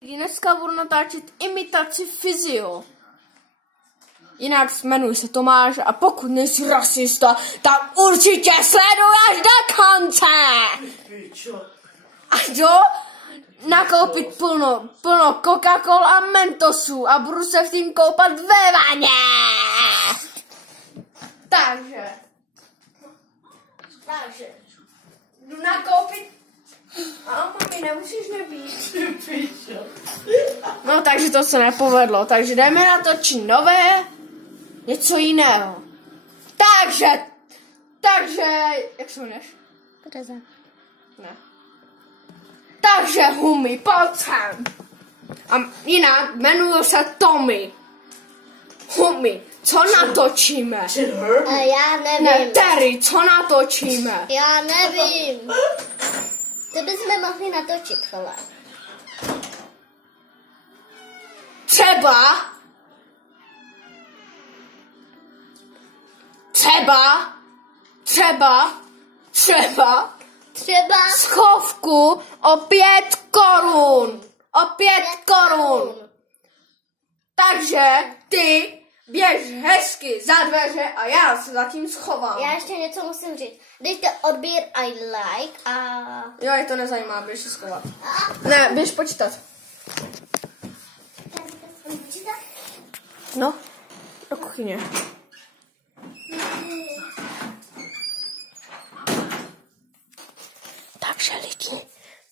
Dneska budu natáčet imitaci Fyzio. Jinak jmenuji se Tomáš a pokud nejsi rasista, tak určitě sleduješ do konce. A jo, nakoupit plno Coca-Cola a Mentosů a budu se v tím koupat ve vaně. Takže jdu nakoupit. A mami, nemusíš nebít. No, takže to se nepovedlo. Takže jdeme natočit nové, něco jiného. Takže, jak se jmenuješ? Tereza. Ne. Takže Humi, pojď sem. A jinak jmenuji se Tommy. Humi, co natočíme? Já nevím. Ne, Terry, co natočíme? Já nevím. To bychom mohli natočit, hele. Třeba schovku o 5 korun. O 5 korun. Takže ty běž hezky za dveře a já se zatím schovám. Já ještě něco musím říct. Dejte odběr I like a... Jo, je to nezajímá, běž se schovat. Ne, běž počítat. No, do kuchyně. Takže lidi,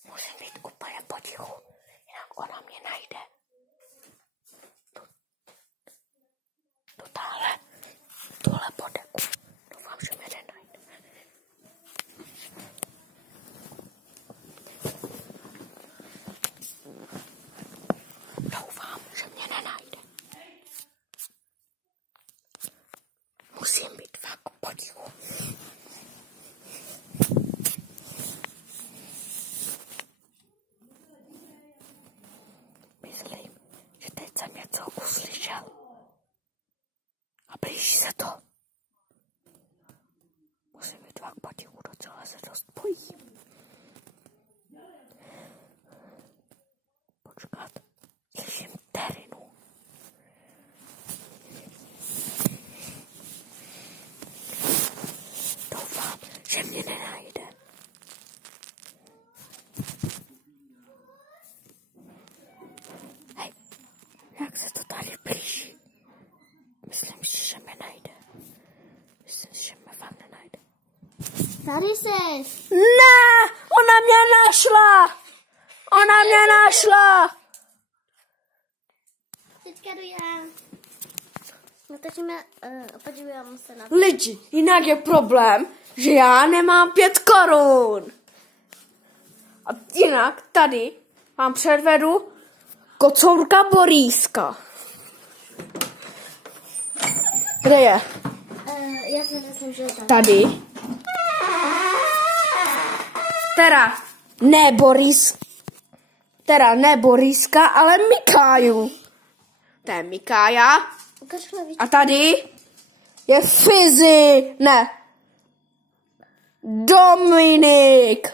musím být úplně potichu, jinak ona mě najde. Tu tuhle podeku. Doufám, že mě nenajde. Doufám, že mě nenajde. Musím být fakt potichu. Myslím, že teď jsem něco uslyšel. A blíží se to. Musím být fakt potichu, docela se dost bojím. Počkat, slyším Terinu. Doufám, že mě nenajde. Hej, jak se to tady blíží? Myslím si, že mě najde. Myslím si, že mě fakt nenajde. Tady seš. Ne, ona mě našla. Ona mě našla. Teďka jdu já. Natočíme, podívám se na to. Lidi, jinak je problém, že já nemám 5 korun. A jinak tady vám předvedu kocourka Boríska. Kde je? Já si myslím, že je tam. Tady. Teda ne Boríska, ale Mikáju. To je Mikája. Ukaž hlavičku. A tady je Fizi. Ne. Dominik.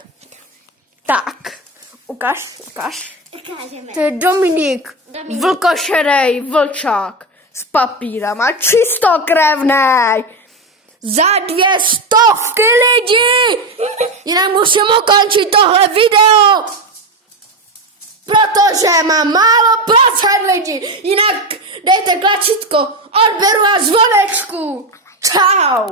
Tak. Ukaž. Ukážeme. To je Dominik. Vlkošedej vlčák. S papírama. Čistokrevnej. Za 200 lidi. Jinak musím ukončit tohle video. Protože mám málo procent lidí. Jinak dejte tlačítko odběru a zvonečku. Čau.